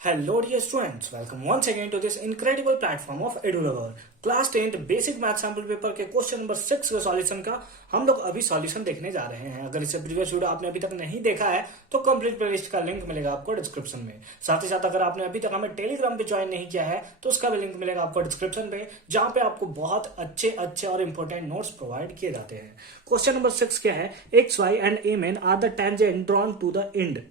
Hello dear students, welcome once again to this incredible platform of EduLover. Class 10 basic math sample paper के question number 6 के solution का हम लोग अभी solution देखने जा रहे हैं। अगर इससे प्रीवियस वीडियो आपने अभी तक नहीं देखा है तो कंप्लीट प्लेलिस्ट का लिंक मिलेगा आपको डिस्क्रिप्शन में। साथ ही साथ अगर आपने अभी तक हमें टेलीग्राम पे ज्वाइन नहीं किया है तो उसका भी लिंक मिलेगा आपको डिस्क्रिप्शन पे, जहां पे आपको बहुत अच्छे अच्छे और इंपॉर्टेंट नोट्स प्रोवाइड किए जाते हैं। क्वेश्चन नंबर 6 क्या है? X Y and M N are the tangent drawn to the end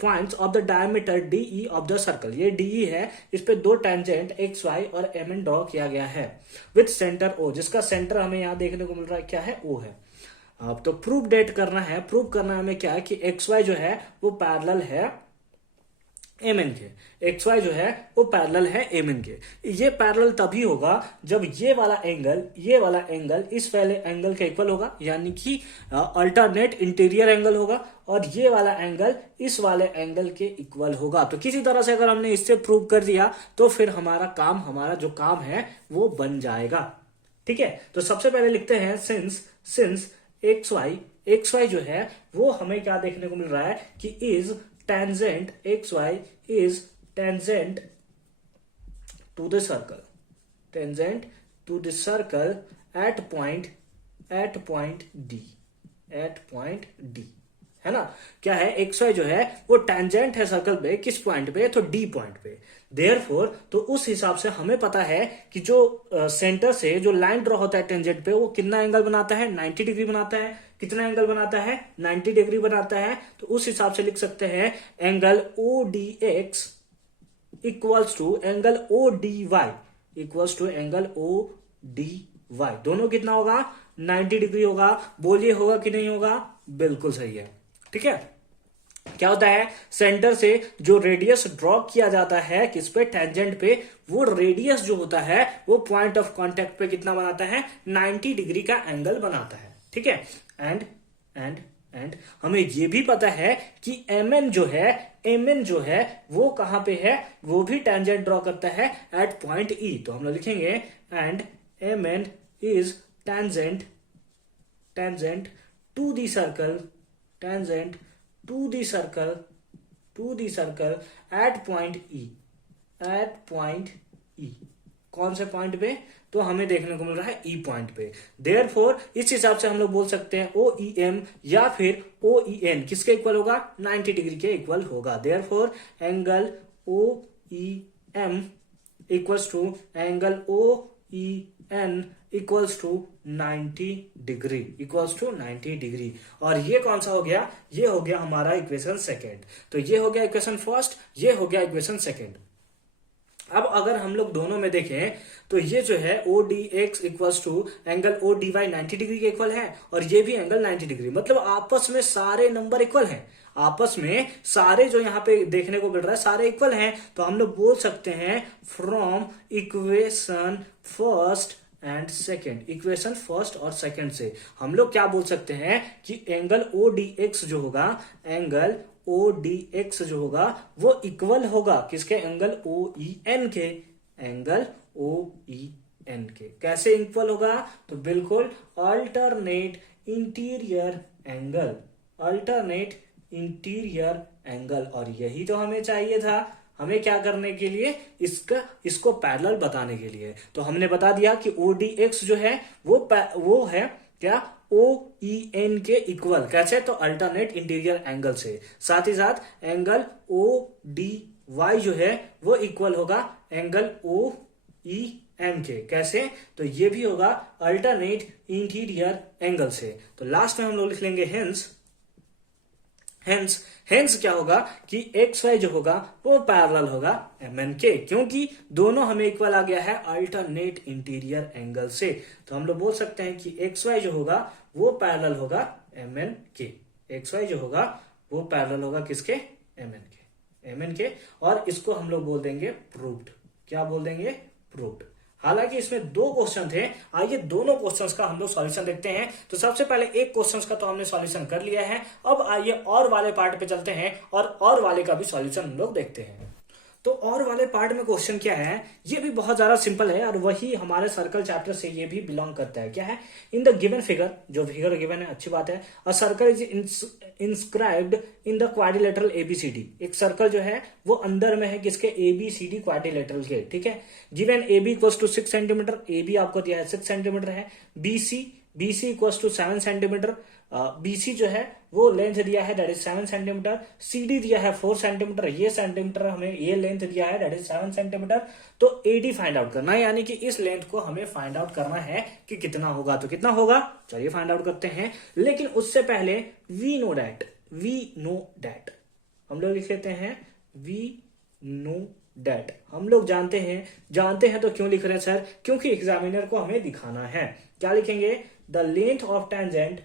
points of the diameter DE of the circle. ये DE है, इस पे दो टेंजेंट एक्स वाई और MN ड्रॉ किया गया है विथ सेंटर O, जिसका सेंटर हमें यहाँ देखने को मिल रहा है क्या है? O है। अब तो प्रूफ डेट करना है, प्रूफ करना है हमें क्या है कि एक्स वाई जो है वो पैरेलल है एमएन के, एक्स वाई जो है वो पैरेलल है एमएन के। ये पैरेलल तभी होगा जब ये वाला एंगल इस वाले एंगल के इक्वल होगा, यानी कि अल्टरनेट इंटीरियर एंगल होगा, और ये वाला एंगल इस वाले एंगल के इक्वल होगा। तो किसी तरह से अगर हमने इससे प्रूव कर दिया तो फिर हमारा जो काम है वो बन जाएगा। ठीक है, तो सबसे पहले लिखते हैं सिंस एक्स वाई जो है वो हमें क्या देखने को मिल रहा है कि is tangent xy is tangent to the circle at point D है ना। क्या है? xy जो है वो टेंजेंट है सर्कल पे, किस पॉइंट पे? तो D पॉइंट पे। देयरफॉर तो उस हिसाब से हमें पता है कि जो सेंटर से जो लाइन ड्रॉ होता है टेंजेंट पे वो कितना एंगल बनाता है? 90 डिग्री बनाता है। कितना एंगल बनाता है? 90 डिग्री बनाता है। तो उस हिसाब से लिख सकते हैं angle ODX equals to angle ODY equals to angle ODY। दोनों कितना होगा? 90 डिग्री होगा। बोलिए होगा कि नहीं होगा? बिल्कुल सही है। ठीक है, क्या होता है? सेंटर से जो रेडियस ड्रॉ किया जाता है किस पे? टेंजेंट पे। वो रेडियस जो होता है वो पॉइंट ऑफ कांटेक्ट पे कितना बनाता है? 90 डिग्री का एंगल बनाता है। ठीक है, एंड हमें ये भी पता है कि MN जो है वो कहां पे है? वो भी टेंजेंट ड्रॉ करता है एट पॉइंट E। तो हम लोग लिखेंगे and MN is tangent to the circle at point E। कौन से पॉइंट पे? तो हमें देखने को मिल रहा है E पॉइंट पे। देयरफॉर इस हिसाब से हम लोग बोल सकते हैं OEM या फिर OEN किसके इक्वल होगा? 90 डिग्री के इक्वल होगा। Therefore angle OEM equals to angle OEN equals to 90 degree. और ये कौन सा हो गया? ये हो गया हमारा इक्वेशन सेकेंड। तो ये हो गया इक्वेशन फर्स्ट, ये हो गया इक्वेशन सेकेंड। अब अगर हम लोग दोनों में देखें तो ये जो है ODX equals to angle ODY 90 degree के इक्वल है, और ये भी एंगल 90 डिग्री। मतलब आपस में सारे नंबर इक्वल हैं, आपस में सारे जो यहाँ पे देखने को मिल रहा है सारे इक्वल हैं। तो हम लोग बोल सकते हैं फ्रॉम इक्वेशन फर्स्ट और सेकंड से हम लोग क्या बोल सकते हैं कि एंगल ODX जो होगा वो इक्वल होगा किसके? एंगल OEN के। कैसे इक्वल होगा? तो बिल्कुल अल्टरनेट इंटीरियर एंगल। और यही तो हमें चाहिए था। हमें क्या करने के लिए? इसको पैरेलल बताने के लिए। तो हमने बता दिया कि ODX जो है वो है क्या? OEN के इक्वल। कैसे? तो अल्टरनेट इंटीरियर एंगल से। साथ ही साथ एंगल ODY जो है वो इक्वल होगा एंगल OEM के। कैसे? तो ये भी होगा अल्टरनेट इंटीरियर एंगल से। तो लास्ट में हम लोग लिख लेंगे हेंस क्या होगा कि XY जो होगा वो पैरेलल होगा MN के, क्योंकि दोनों हमें इक्वल आ गया है अल्टरनेट इंटीरियर एंगल से। तो हम लोग बोल सकते हैं कि XY जो होगा वो पैरेलल होगा MN के। XY जो होगा वो पैरेलल होगा किसके? MN के। और इसको हम लोग बोल देंगे प्रूव्ड। क्या बोल देंगे? प्रूव्ड। हालांकि इसमें दो क्वेश्चन थे, आइए दोनों क्वेश्चंस का हम लोग सॉल्यूशन देखते हैं। तो सबसे पहले एक क्वेश्चंस का तो हमने सॉल्यूशन कर लिया है। अब आइए और वाले पार्ट पे चलते हैं और वाले का भी सॉल्यूशन हम लोग देखते हैं। तो और वाले पार्ट में क्वेश्चन क्या है, ये भी बहुत ज्यादा सिंपल है और वही हमारे सर्कल चैप्टर से ये भी बिलोंग करता है। क्या है, इन द गिवन फिगर, जो फिगर गिवन है अच्छी बात है, a circle is inscribed in the quadrilateral ABCD, एक सर्कल जो है वो अंदर में है किसके, एबीसीडी क्वाड्रिलेटरल के, ठीक है। Given A B equals to 6 centimetre, A B आपको दिया है 6 सेंटीमीटर है, B C equals to 7 centimetre, BC जो है वो लेंथ दिया है दैट इज 7 सेंटीमीटर, सीडी दिया है 4 सेंटीमीटर, ये सेंटीमीटर हमें ये लेंथ दिया है दैट इज 7 सेंटीमीटर। तो एडी फाइंड आउट करना है, यानी कि इस लेंथ को हमें फाइंड आउट करना है कि कितना होगा। तो कितना होगा, चलिए फाइंड आउट करते हैं। लेकिन उससे पहले वी नो दैट हम लोग लिख लेते हैं, वी नो दैट हम लोग जानते हैं तो क्यों लिख रहे हैं सर, क्योंकि एग्जामिनर को हमें दिखाना है। क्या लिखेंगे, द लेंथ ऑफ टेंजेंट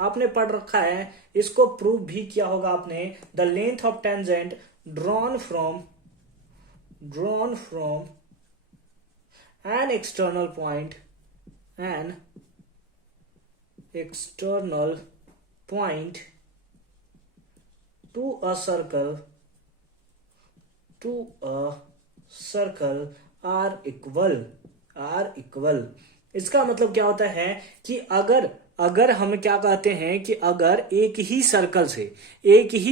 आपने पढ़ रखा है, इसको प्रूव भी किया होगा आपने। The length of tangent drawn from an external point to a circle are equal। इसका मतलब क्या होता है कि अगर हम क्या कहते हैं कि अगर एक ही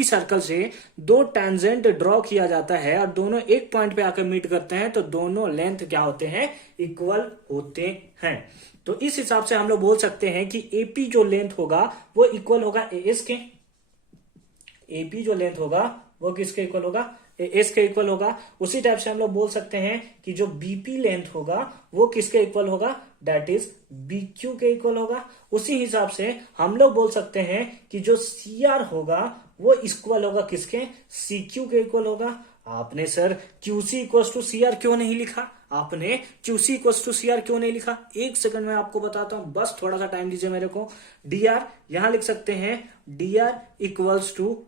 सर्कल से दो टेंजेंट ड्रॉ किया जाता है और दोनों एक पॉइंट पे आकर मीट करते हैं तो दोनों लेंथ क्या होते हैं, इक्वल होते हैं। तो इस हिसाब से हम लोग बोल सकते हैं कि एपी जो लेंथ होगा वो इक्वल होगा एएस के, एपी जो लेंथ होगा वो किसके इक्वल होगा, एस के इक्वल होगा। उसी टाइप से हम लोग बोल सकते हैं कि जो बीपी लेंथ होगा वो किसके इक्वल होगा, दैट इज बीक्यू के इक्वल होगा। उसी हिसाब से हम लोग बोल सकते हैं कि जो सीआर होगा वो इक्वल होगा किसके, सीक्यू के इक्वल होगा। आपने sir QC equal to CR क्यों नहीं लिखा, आपने क्यूसी इक्वल टू सीआर क्यों नहीं लिखा, एक सेकंड में आपको बताता हूं, बस थोड़ा सा टाइम दीजिए मेरे को। डीआर यहां लिख सकते हैं, डीआर इक्वल्स टू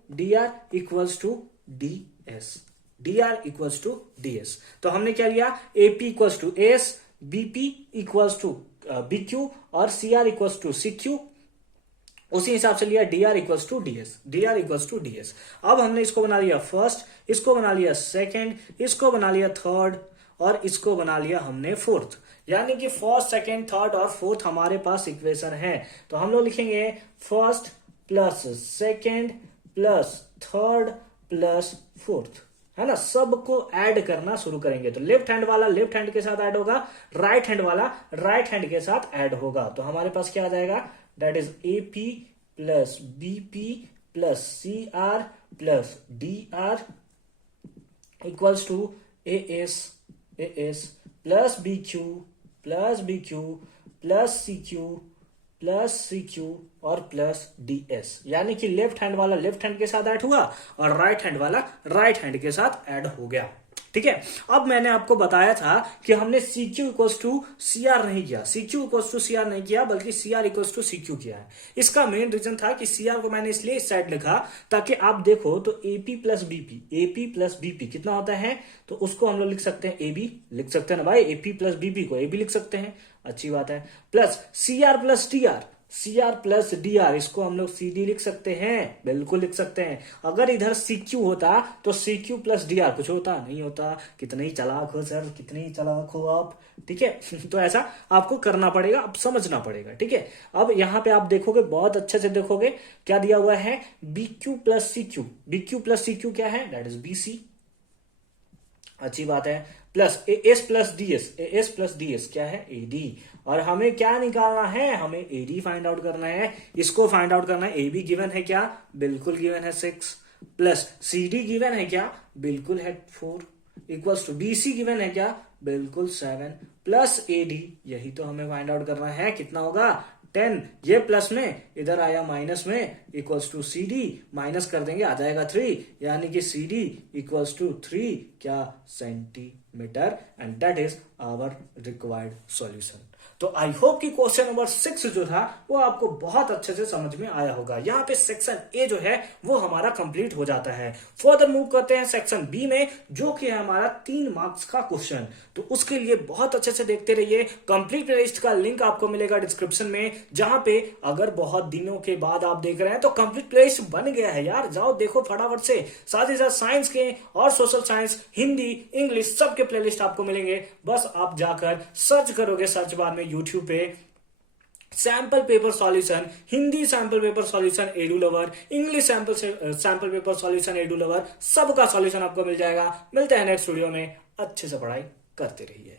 डीएस, तो हमने क्या लिया, AP equals to S, BP equals to BQ और सीआर इक्वल्स टू सीक्यू। उसी हिसाब से लिया डीआर इक्वल्स टू डीएस। अब हमने इसको बना लिया फर्स्ट, इसको बना लिया सेकंड, इसको बना लिया थर्ड और इसको बना लिया हमने फोर्थ। यानी कि फर्स्ट, सेकंड, थर्ड और फोर्थ हमारे पास इक्वेशन है। तो हम लोग लिखेंगे first plus second plus third plus fourth, है ना। सबको ऐड करना शुरू करेंगे तो लेफ्ट हैंड वाला लेफ्ट हैंड के साथ ऐड होगा, राइट हैंड वाला राइट हैंड के साथ ऐड होगा। तो हमारे पास क्या आ जाएगा, that is AP plus BP plus CR plus DR equals to AS plus BQ plus CQ और प्लस डीएस। यानी कि लेफ्ट हैंड वाला लेफ्ट हैंड के साथ ऐड हुआ और राइट हैंड वाला राइट हैंड के साथ ऐड हो गया, ठीक है। अब मैंने आपको बताया था कि हमने CQ इक्वल्स टू CR नहीं किया, CQ इक्वल्स टू CR नहीं किया, बल्कि CR इक्वल्स टू CQ किया है। इसका मेन रीजन था कि CR को मैंने इसलिए इस साइड लिखा ताकि आप देखो तो AP प्लस BP कितना होता है, तो उसको हम लोग लिख सकते हैं AB, लिख सकते हैं ना भाई, AP प्लस BP को AB लिख सकते हैं, अच्छी बात है। प्लस CR प्लस DR इसको हम लोग CD लिख सकते हैं, बिल्कुल लिख सकते हैं। अगर इधर CQ होता तो CQ प्लस DR कुछ होता नहीं होता। कितने ही चालाक हो सर, कितने ही चालाक हो आप, ठीक है। तो ऐसा आपको करना पड़ेगा, अब समझना पड़ेगा, ठीक है। अब यहाँ पे आप देखोगे, बहुत अच्छे से देखोगे, क्या दिया हुआ है, BQ प्लस CQ क्या है, दैट इज BC, अच्छी बात है। प्लस AS प्लस DS क्या है, AD। और हमें क्या निकालना है, हमें AD फाइंड आउट करना है, इसको फाइंड आउट करना है। AB गिवन है क्या, बिल्कुल गिवन है 6, प्लस CD गिवन है क्या, बिल्कुल है 4, इक्वल्स टू BC गिवन है क्या, बिल्कुल 7, प्लस AD, यही तो हमें फाइंड आउट करना है। कितना होगा, 10, ये प्लस में इधर आया माइनस में, इक्वल्स टू CD माइनस कर देंगे आ जाएगा 3, यानी कि CD इक्वल्स टू 3 क्या, centimetre, and that is our required solution. तो आई होप कि क्वेश्चन नंबर 6 जो था वो आपको बहुत अच्छे से समझ में आया होगा। यहाँ पे सेक्शन ए जो है वो हमारा कंप्लीट हो जाता है। फर्दर मूव करते हैं सेक्शन बी में, जो कि है हमारा 3 मार्क्स का क्वेश्चन। तो उसके लिए बहुत अच्छे से देखते रहिए। कंप्लीट प्लेलिस्ट का लिंक आपको मिलेगा डिस्क्रिप्शन में, जहां पे अगर बहुत दिनों के बाद आप देख रहे हैं तो कंप्लीट प्लेलिस्ट बन गया है यार, जाओ देखो फटाफट से। साथ ही साथ साइंस के और सोशल साइंस, हिंदी, इंग्लिश सबके प्लेलिस्ट आपको मिलेंगे। बस आप जाकर सर्च करोगे सर्च बार में यूट्यूब पे sample paper solution, Hindi sample paper solution edu lover, English sample paper solution edu lover, सबका सॉल्यूशन आपको मिल जाएगा। मिलते हैं नेक्स्ट वीडियो में, अच्छे से पढ़ाई करते रहिए।